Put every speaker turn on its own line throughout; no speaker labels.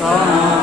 사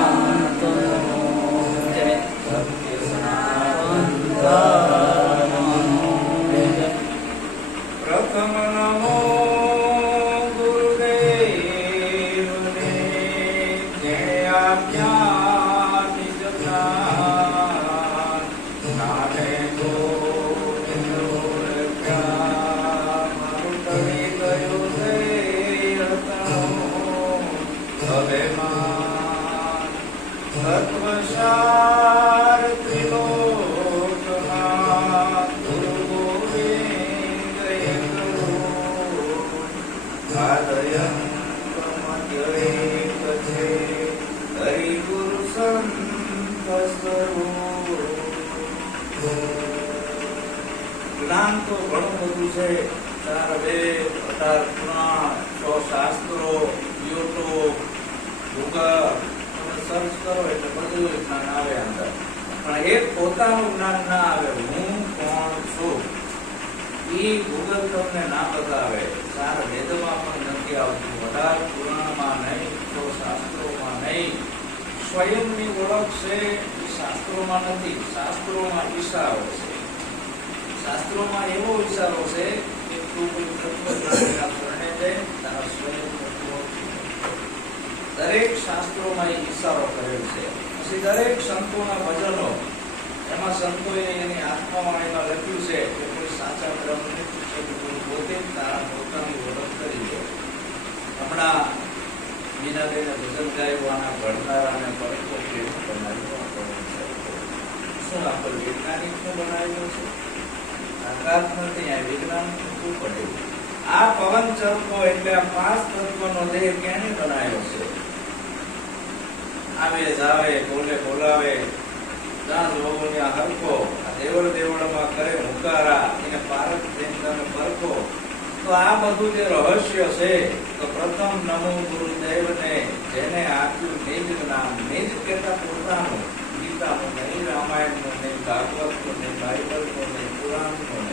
ઘણું બધું છે વેદ અઢાર પુરાણ તો શાસ્ત્રો ગૂગલ તમે સર્ચ કરો એટલે બધું જ્ઞાન આવે અંદર પણ એક પોતાનું જ્ઞાન ના આવે હું કોણ છું એ ગૂગલ તમને ના બતાવે ચાર વેદમાં પણ નથી આવતું વધાર પુરાણમાં નહીં તો શાસ્ત્રોમાં નહીં સ્વયંની ઓળખ છે એ શાસ્ત્રોમાં નથી, શાસ્ત્રોમાં ઈશારો છે. શાસ્ત્રોમાં એવો વિચારો છે કે તું કોઈ તત્વજ્ઞાનીના શરણે તારા સ્વયં દરેક શાસ્ત્રોમાં એ ઈશારો કરેલ છે. પછી દરેક સંતોના ભજનો, એમાં સંતોએ એની આત્માવાણીમાં લખ્યું છે કે કોઈ સાચા બ્રહ્મને પૂછે કે તું પોતે તારા પોતાની ઓળખ કરી દે હમણાં મીનાબેને ભજન ગાયું આના ભણનારા અને કેવું બનાવ્યું. શું આપણે વૈજ્ઞાનિકનું બનાવ્યું છે? નથી આ બધું જે રહસ્ય છે, તો પ્રથમ નમો ગુરુદેવને જેને આપ્યું નિજ નામ, નિજ કહેતા પોતાનું, ગીતાનું નહીં, રામાયણનું નહીં, ભાગવતનું નહીં નહીં પુરાણનું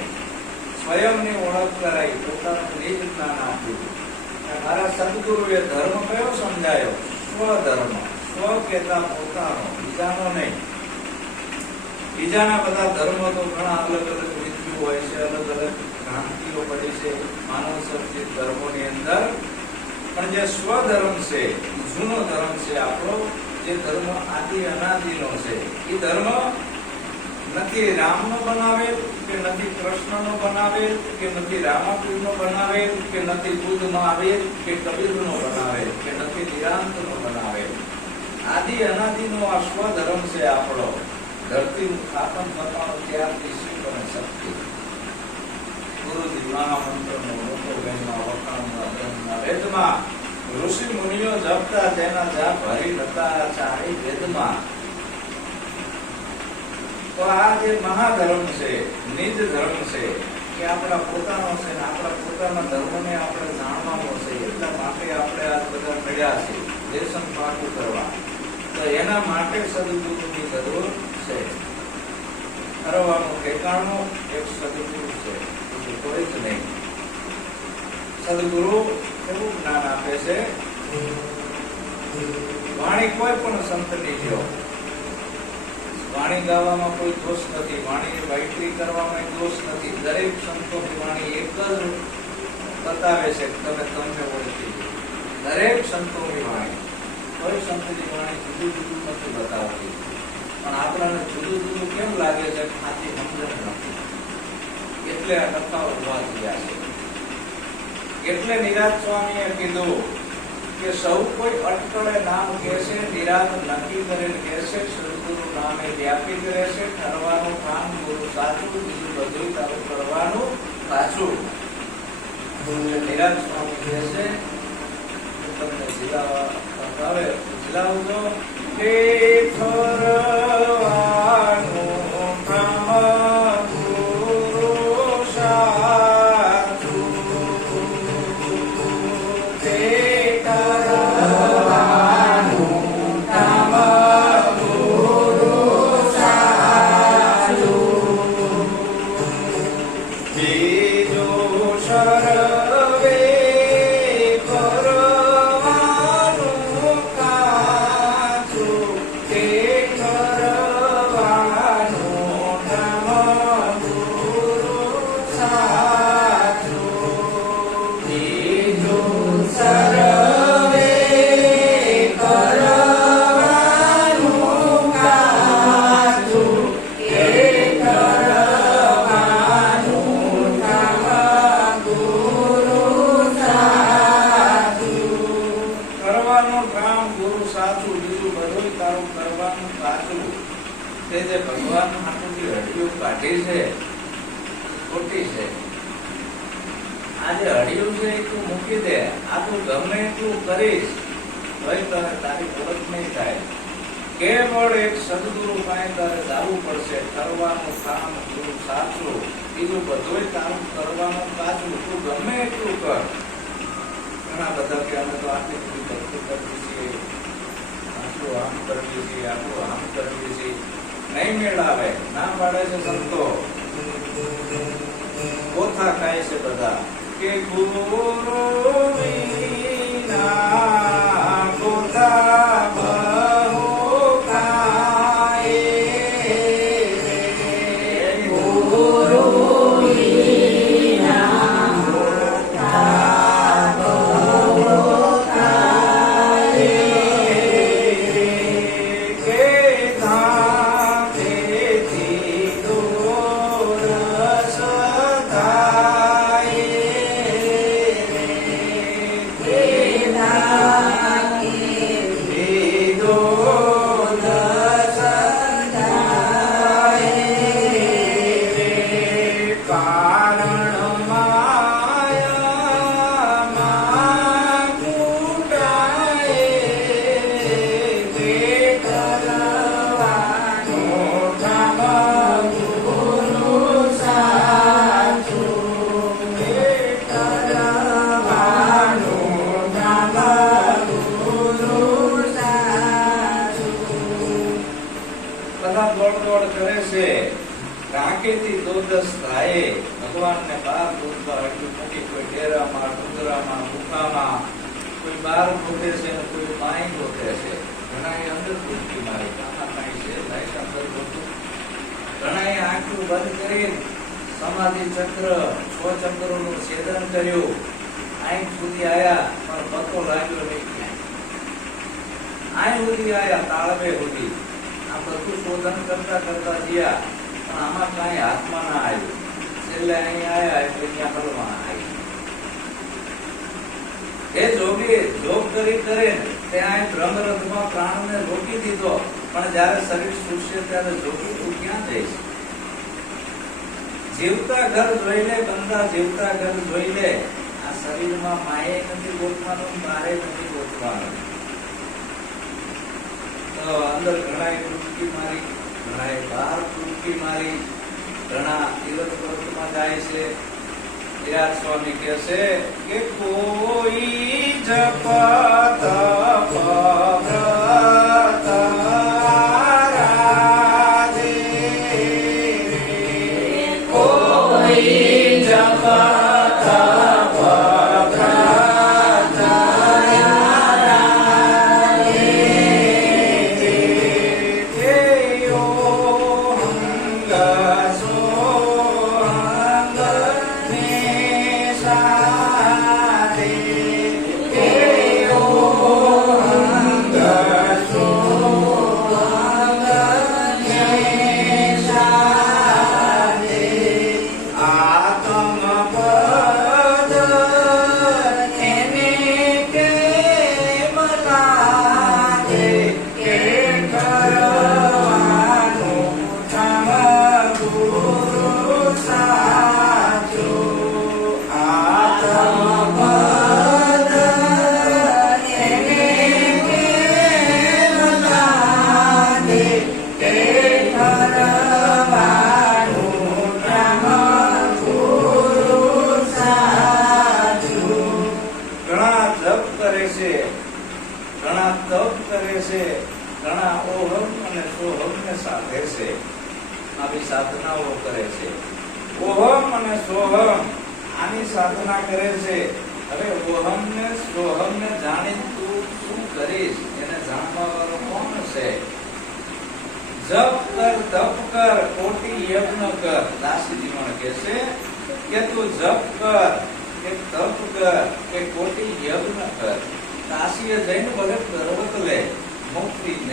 સ્વયંની ઓળખ કરાઈ, પોતાનું નિજ જ્ઞાન આપ્યું. મારા સદગુરુએ ધર્મ કયો સમજાયો? સ્વધર્મ. સ્વ કહેતા પોતાનો, બીજાનો નહીં. બીજાના બધા ધર્મ તો ઘણા અલગ અલગ રીતિઓ હોય છે, અલગ અલગ ભ્રાંતિઓ પડી છે. માનવ સર્જિત ધર્મોની અંદર પણ જે સ્વધર્મ છે, જૂનો ધર્મ છે આપણો, જે ધર્મ આદિ અનાદિનો છે, એ ધર્મ નથી રામનો બનાવેલ કે નથી કૃષ્ણનો બનાવેલ કે નથી રામાપીરનો બનાવેલ કે નથી બુદ્ધ મહાવીર કે કબીરનો બનાવેલ કે નથી નિરાંતનો બનાવેલ આદિ અનાદિનો આ સ્વધર્મ છે આપણો. ધરતીનું સ્થાપન થવાનું ત્યારથી શિવ અને શક્તિ? ગુરુજી મહામંત્રનો મોટો ગણમાં વખાણના બ્રહ્મના વેદમાં ઋષિ મુનિઓ જપતા તેના જાપ હરી હતા ચારી વેદમાં તો આ જે મહાધર્મ છે, નિજ ધર્મ છે કે આપણા પોતાનો છે ને આપણા પોતાના ધર્મને આપણે જાણવાનો છે, એટલા માટે આપણે આ બધા મળ્યા છે દેશન પાકું કરવા. તો એના માટે સદગુરુની જરૂર છે. કરવાનું ઠેકાણું એક સદગુરુ છે, બીજું કોઈ જ નહીં. સદગુરુ એવું જ્ઞાન આપે છે? વાણી કોઈ પણ સંતની લ્યો વાણી ગાવામાં કોઈ દોષ નથી, વાણીને વાઇટરી કરવામાં દોષ નથી. દરેક સંતોની વાણી એક જ બતાવે છે તમે તમને ઓળખી દરેક સંતોની વાણી, કોઈ સંતની વાણી જુદું જુદું નથી બતાવતી. પણ આપણને જુદું જુદું કેમ લાગે છે ખાતી સમજણ નથી? એટલે આ કથાઓ ઊભા થયા છે. એટલે નિરાજ સ્વામીએ કીધું કે સૌ કોઈ અટકળે નામ કહેશે, નિરાત નક્કી કરેલ કહેશે સદગુરુ નામે વ્યાપી રહેશે ઠરવાનું કામ ગુરુ સાચું, બીજું બધું તારું કરવાનું સાચું નિરાજ સ્વામી કહે છે. તમને જિલ્લા બતાવે તો જિલ્લાવજો કે ઠરવાનું તે જે ભગવાન માટેની હડિયું કાઢી છે ખોટી છે. આ જે હડિયું છે એ તું મૂકી દે, આ તું ગમે એટલું કરીશ ભાઈ તારે તારી ઓળખ નહીં થાય. કેવળ એક સદગુરુ પાસે તારે જવું પડશે, કરવાનું કામ તું સાચું, બીજું બધુંય કામ કરવાનું સાચું, તું ગમે એટલું કર. ઘણા બધા કે અમે તો આટલી બધી ભક્તિ કરવી છીએ. આટલું આમ કરવી છીએ, આટલું આમ કરવી છીએ. નહીં મેળાવે. ના પાડે છે સંતો. કોથા ખાય છે બધા? કે ગુરુ વિના થાય ભગવાનને બાર દૂધમાં હડકી નથી. કોઈ ડેરામાં, ડુંગરામાં ગુફામાં કોઈ બાર ગોતે છે ને કોઈ માય ગોતે છે. ઘણા એ અંદર ડૂબકી મારી, કાના કાંઈ છે, લાઈટ અંદર ગોતું. ઘણા એ આંખું બંધ કરી સમાધિ ચક્ર, છ ચક્રોનું છેદન કર્યું. આંખ સુધી આયા, પણ પતો લાગ્યો નહીં ક્યાંય. આંખ સુધી આયા, તાળવે સુધી. આ બધું શોધન કરતા કરતા ગયા આમાં કાંઈ હાથમાં ના આવ્યું. એટલે અહીં આવ્યા એટલે ત્યાં હલમાં આવ્યું. એ જોગી જોગ કરી કરે ત્યાં બ્રહ્મરથમાં પ્રાણને રોકી દીધો. પણ જ્યારે શરીર છૂટશે ત્યારે જોગી તું ક્યાં જઈશ જીવતા ઘર જોઈ લે બંધા જીવતા ઘર જોઈ લે. આ શરીરમાં માએ નથી ગોતવાનું, મારે નથી ગોતવાનું. તો અંદર ઘણા મારી ઘણાએ બહાર ડૂબકી મારી ઘણા તીર્થ વ્રતમાં જાય છે. વિરાટ સ્વામી કહે છે કે કોઈ જપ તપ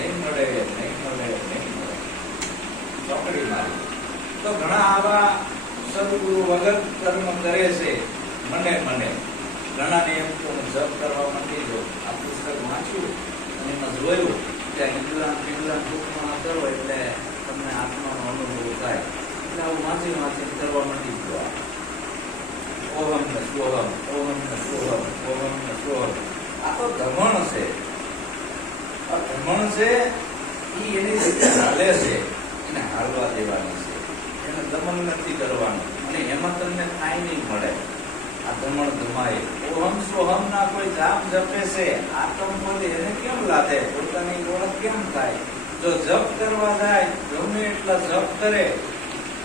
નહીં મળે નહીં મળે નહીં મળે. કરે એટલે તમને આત્માનો અનુભવ થાય. એટલે આવું વાંચી વાંચી કરવા માંડી ગયો. ઓહમ ને સોહમ, ઓહમ ને સોહમ, ઓહમ ને સોહમ. આ તો ધમણ છે. આ ધમણ છે એ એની રીતે હાલે છે એને હાલવા દેવાની છે. એને દમન નથી કરવાનું અને એમાં તમને કાંઈ નહીં મળે. આ દમણ ધમાય ઓહમ સોહમ ના કોઈ જાપ જપે છે. આતમ બોલે એને કેમ લાગે? પોતાની ઓળખ કેમ થાય? જો જપ કરવા જાય, ગમે એટલા જપ કરે.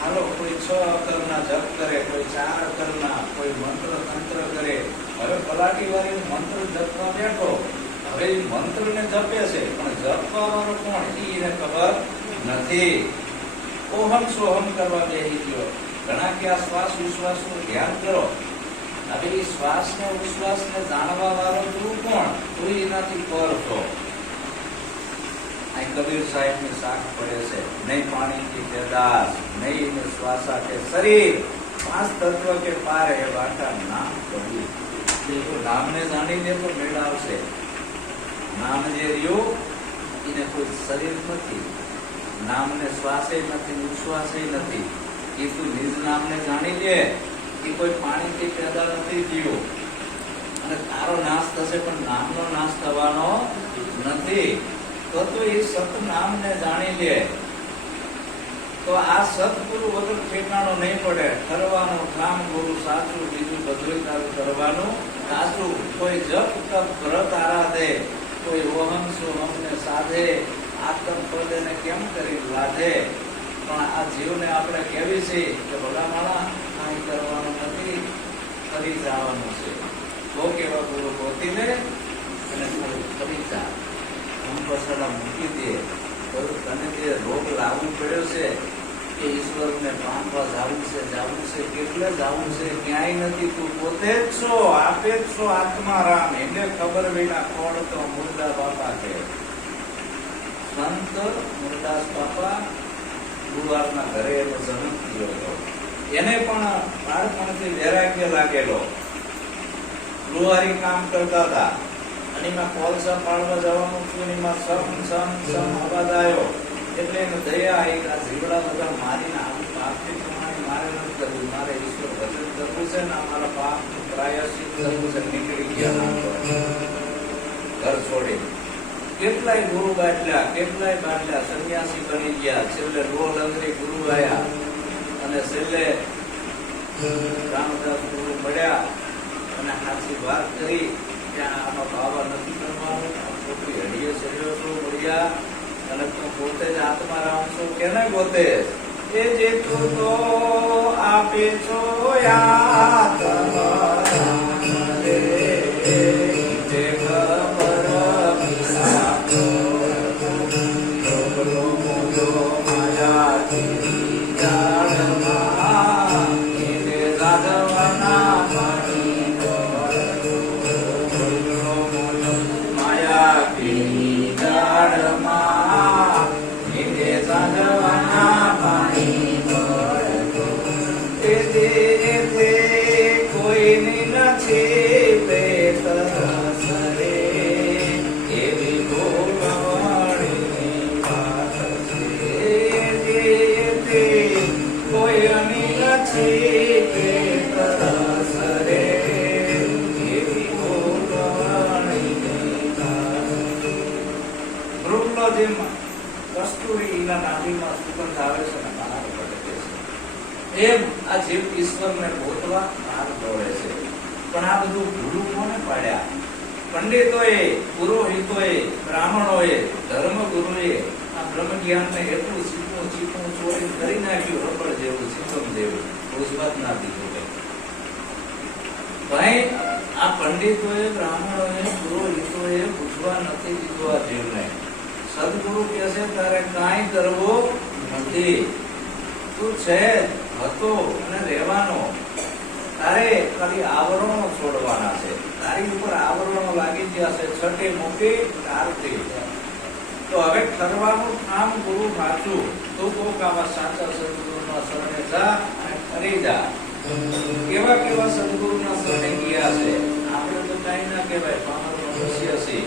હાલો, કોઈ છ અક્ષરના જપ કરે, કોઈ ચાર અક્ષરના કોઈ મંત્ર તંત્ર કરે. હવે પલાટી વાળી મંત્ર જપવા બેઠો. હવે ઈ મંત્રને જપે છે, પણ જપવાનો કોણ? એને ખબર નથી. ઓહમ સોહમ કરવા બેસી ગયો. ઘણા કે આ શ્વાસ વિશ્વાસનું ધ્યાન કરો. હવે એ શ્વાસ ને ઉશ્વાસ ને જાણવા વાળો તું કોણ? તું એનાથી પર છો. અહીં કબીર સાહેબની શાખ પડે છે. નહીં પાણી की પેદાશ નહીં એને શ્વાસા કે શરીર. પાંચ તત્વ કે પાર એ વાટા નામ કબીર. નામને જાણીને તો મેળ આવશે. નામ જે એને કોઈ શરીર નથી. નામને શ્વાસે નથી ઉશ્વાસે નથી. એ તું નિજ નામને જાણી લે, એ કોઈ પાણીથી પેદા નથી થયો. અને તારો નાશ થશે, પણ નામનો નાશ થવાનો નથી. તો તું એ સત નામને જાણી લે. તો આ સતગુરુ વગર ઠેકાણો નહીં પડે. કરવાનું કામ ગુરુ સાચું, બીજું બધું તારું કરવાનું સાચું. કોઈ જપ, તપ, વ્રત આરાધે. કોઈ ઓહમ સોહમ ને સાધે? આતમ પદ એને કેમ કરી લાધે? પણ આ જીવને આપણે કેવી છે કે ભલા માણા કાંઈ કરવાનું નથી, ફરી જવાનું છે. બહુ કેવા ગુરુ ગોતીને અને ફરી જા. હમ પછાડા મૂકી દે. બધું તને જે રોગ લાવવું પડ્યો છે કે ઈશ્વરને પામવા જાવું છે જાવું છે કેટલે જાવું છે. ક્યાંય નથી, તું પોતે જ છો, આપે જ છો આત્મારામ. એને ખબર વિના કોણ તો મુર્દા બાપા છે? સંત મુરદાસ બાપા ગુરુવારના ઘરે એનો જન્મ થયો હતો. એને પણ બાળપણથી વૈરાગ્ય લાગેલો. ગુરુવારી કામ કરતા હતા. અને એમાં કોલસા પાડવા જવાનું છું એમાં સમ સમ સમ, અવાજ આવ્યો. એટલે દયા એક આ જીવડા બધા મારીને આવું પાપની પ્રમાણે મારે નથી કરવું. મારે ઈશ્વર ભજન કરવું છે ને મારા પાપ, પ્રાયશ્ચિત કરવું છે, નીકળી ગયા ઘર છોડી. કેટલાય ગુરુ બાટલા, કેટલાય બાટલા સંન્યાસી બની ગયા. છેલ્લે રોલ અંગરી ગુરુ આવ્યા. અને છેલ્લે રામદાસ ગુરુ મળ્યા અને સાચી વાત કરી. કે આમાં બાવા નથી કરવાનું. છોકરી હડીએ શરીરો મળ્યા અને તું પોતે જ આત્મારામ છો, કેને પોતે? એ જે તું તો આપે છો આત્મારામ see. તારે ખાલી આવરણો છોડવાના છે. તારી ઉપર આવરણો લાગી ગયા છે. છઠે મોકે આરતી તો હવે ઠરવાનું કામ ગુરુ સાચું તો કોક આવા સાચા સદગુરુના શરણે જા અને ફરી જા. કેવા કેવા સદગુરુના શરણે ગયા છે? આપણે તો કઈ ના કહેવાય. પામર મનુષ્ય છે.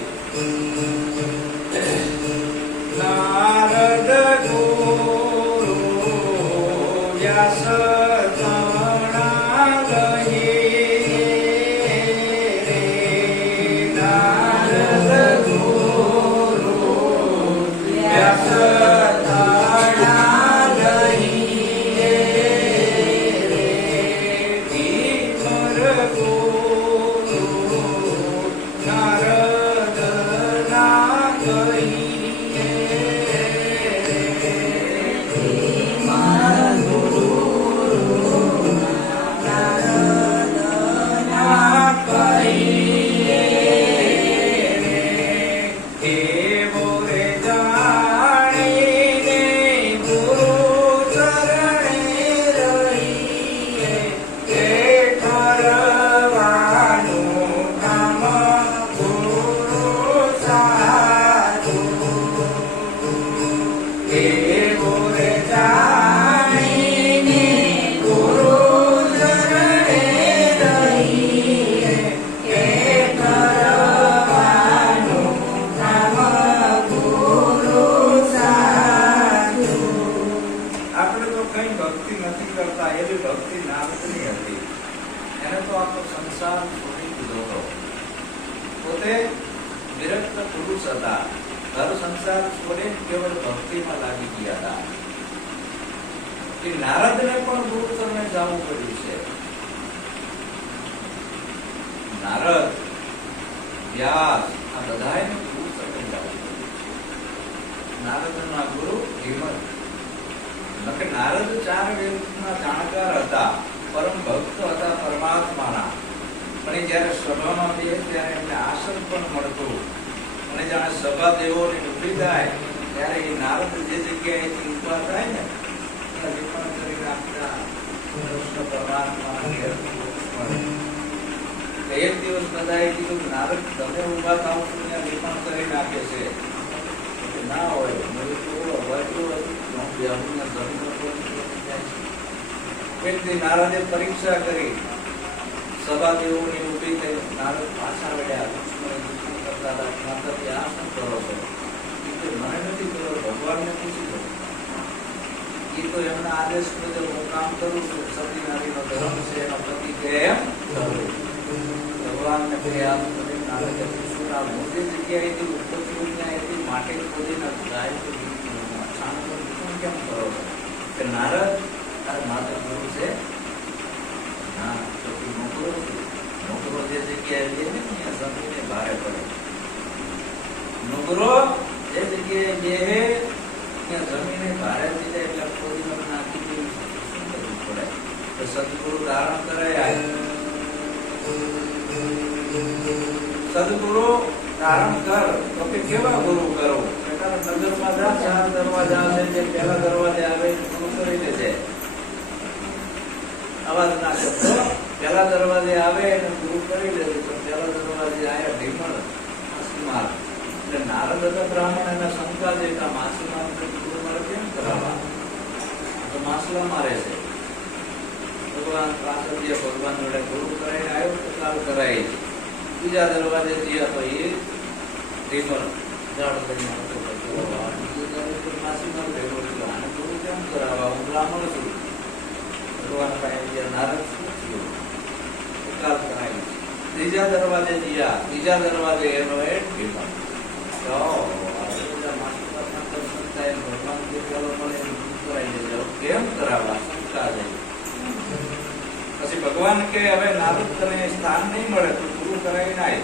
વ્યાસ ત્યારે જે જગ્યાએથી ઊભા થાય ને નારદે પરીક્ષા કરી. સભા દેવોની ઊભી થઈ, નારદ પાછા વળ્યા કરતા માતાજી કરો છો? મને નથી કરો ભગવાનને પૂછી લો એ તો એમના આદેશ મુજબ હું કામ કરું છું, સતી નારીનો ધર્મ છે, એનો પતિ કે એમ. ભગવાનને પ્રયાસ કરી નારદે પૂછ્યું આ હું જે જગ્યાએથી ઉત્પત્તિ છું ત્યાંથી માટી ખોદીને ગાય તો છાણું પણ કેમ કરો કે નારદ, તારે માતા ગુરુ છે? ના, તો તું નોકરો છું. નોકરો જે જગ્યાએ લે ને, ત્યાં જમીને ભારે પડે. નોકરો? સદગુરુ ધારણ કર. તો કે કેવા ગુરુ કરો? નગરમાં જા, ચાર દરવાજા આવે જે પહેલા દરવાજે આવે, ગુરુ કરી લેજે. અવાજ ના કરતો પહેલા દરવાજે આવે અને ગુરુ કરી લેજે. તો પહેલા દરવાજે આયા ઢીમણ એટલે નારદ હતા બ્રાહ્મણ એના શંકા છે કે આ માસીમાર ગુરુ મારે કેમ કરાવવા તો માસલા મારે છે ભગવાન પાછળ જે ભગવાન જોડે ગુરુ કરાઈને આવ્યો તો કાલ કરાય જ. બીજા દરવાજે ગયા તો એ ઢીમણ ઝાડ લઈને આવતો હતો. આ બીજો દરવાજો માસીમાર ભેગો થયો. આને ગુરુ કેમ કરાવવા હું બ્રાહ્મણ છું ભગવાન પાસે ગયા નારદ શું થયું નિકાલ કરાવી ત્રીજા દરવાજે ગયા ત્રીજા દરવાજે એનો એ ઢીમણ પછી ભગવાન કે હવે નારદ તને સ્થાન નહીં મળે તો ગુરુ કરાવી નાય.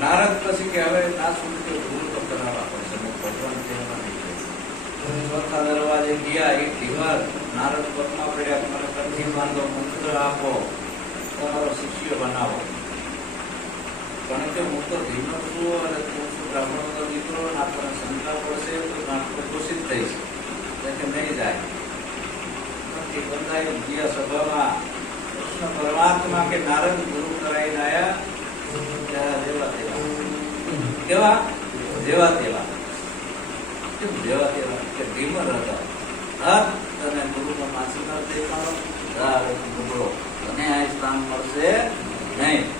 નારદ પછી કે હવે ના શું કે ગુરુ તો ભગવાન કહેવા દરવાજે ગયા, એક દિવાર નારદ પગમાં પડ્યા મને કંઠી બાંધો, મંત્ર આપો. તમારો શિષ્ય બનાવો. કારણ કે હું તો છું અને તું છું બ્રાહ્મણનો દીકરો આપણને પડશે તો આપણે દોષિત થઈશ. કે નહીં જાય. નથી બંધાઈ ગયા સભામાં કૃષ્ણ પરમાત્મા કે નારદ ગુરુ કરાઈને આયા ત્યાં જેવા તેવા કેવા? જેવા કેમ જેવા તેવા કે ઢીમર હતા હા તને ગુરુનો માસીમાર દેખાડો. ગુગળો તને આ સ્થાન મળશે નહીં.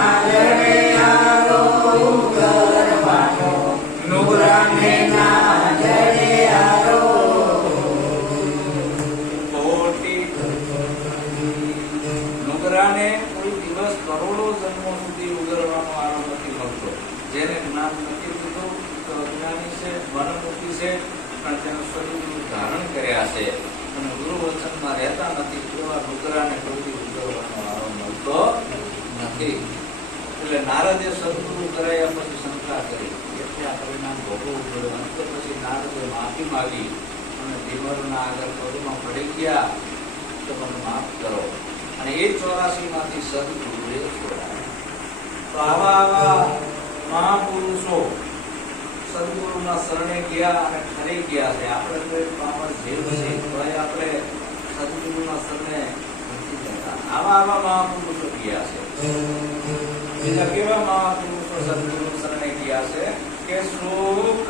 જતા આવા આવા મહાપુરુષો ગયા છે. બીજા કેવા મહાપુરુષો સદગુરુ છે કે શોક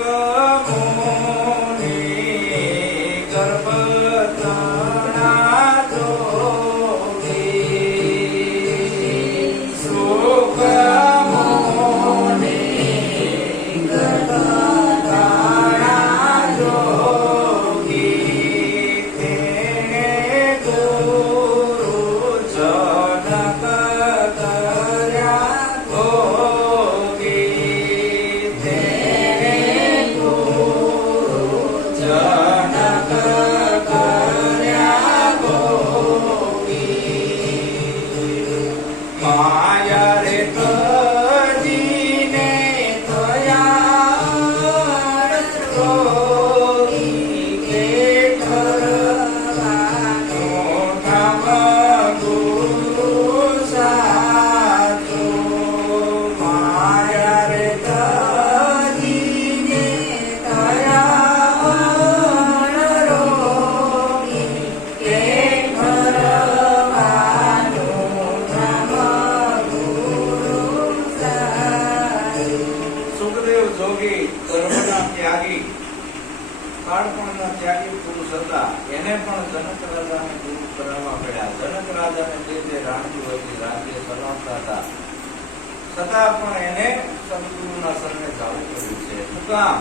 માયા એને સદગુરુના શરણે જવું કર્યું છે. શું કામ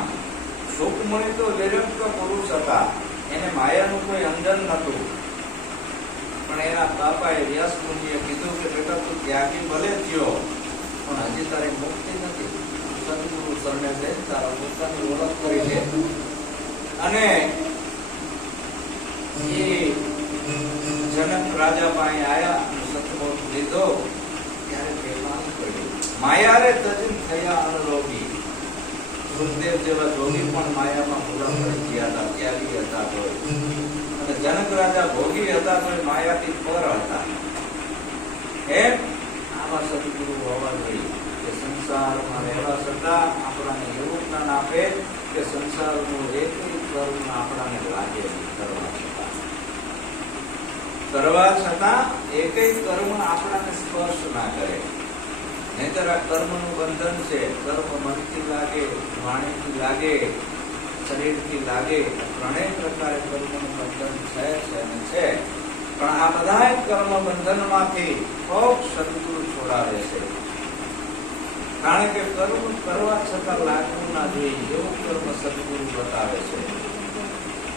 તો નિરંક પુરુષ હતા. એને માયાનું કોઈ અંજન નહોતું. પણ એના બાપાએ વ્યાસ મુનિએ કીધું કે, બેટા, તું ત્યાગી ભલે થયો, પણ હજી તારે મુક્તિ નથી. સદગુરુ શરણે જઈ તારા પોતાની ઓળખ કરી દે અને એ જનક રાજા પાસે આયા અને લીધો. માયારે તજન થયા અનરોગી ગુરુદેવ જેવા જોગી પણ માયામાં પૂરા ગયા હતા, ત્યાગી હતા તો અને જનક રાજા ભોગી હતા તો માયાથી પર હતા. એમ આવા સદગુરુ હોવા જોઈએ કે સંસારમાં રહેવા છતાં આપણાને એવું જ્ઞાન આપે કે સંસારનું એક કર્મ આપણાને લાગે કરવા છતાં. કરવા છતાં એક કર્મ આપણાને સ્પર્શ ના કરે. નહીતર આ કર્મનું બંધન છે. કર્મ મનથી લાગે, વાણીથી લાગે, શરીરથી લાગે ત્રણેય પ્રકારે કર્મનું બંધન છે અને છે. પણ આ બધા કર્મ બંધનમાંથી ખૂબ સદગુરુ છોડાવે છે. કારણ કે કર્મ કરવા છતાં લાગવું ના જોઈએ એવું કર્મ સદગુરુ બતાવે છે.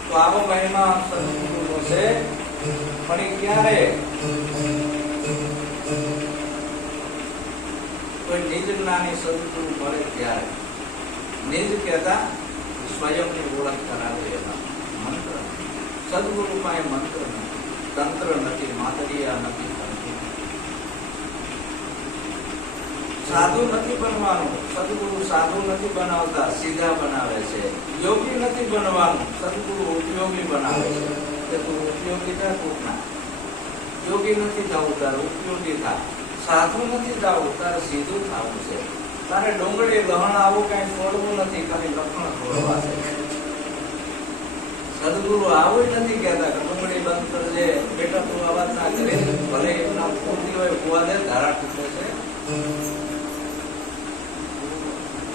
તો આવો મહિમા સદગુરુનો છે પણ એ ક્યારે? કોઈ નિજ જ્ઞાની સદગુરુ મળે ત્યારે. નિજ કહેતા સ્વયંની ઓળખ કરાવે એના મંત્ર. સદગુરુ પાસે મંત્ર નથી, તંત્ર નથી, માતરિયા નથી સાધુ નથી બનવાનું, સદગુરુ સાધુ નથી બનાવતા, સીધા બનાવે છે. યોગી નથી બનવાનું, સદગુરુ ઉપયોગી બનાવે છે. તું ઉપયોગી થા યોગી નથી થવું તારું ઉપયોગી થા સાધુ નથી થવું તારે સીધું થવું છે. તારે ડુંગળી લહણ આવું કઈ છોડવું નથી, ખાલી લખણ છોડવા છે. સદગુરુ આવું નથી કહેતા કે ડુંગળી બંધ કરજે, બેટા તું અવાજ ના કરે. ભલે એમના પૂરતી હોય કુવા દે, ધારા તૂટે છે.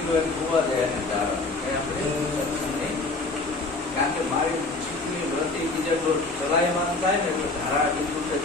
કુવા દે અને ધારા આપણે કારણ કે મારી ચીકની વ્રતિ બીજા જો ચલાયમાન થાય ને એટલે ધારા તૂટે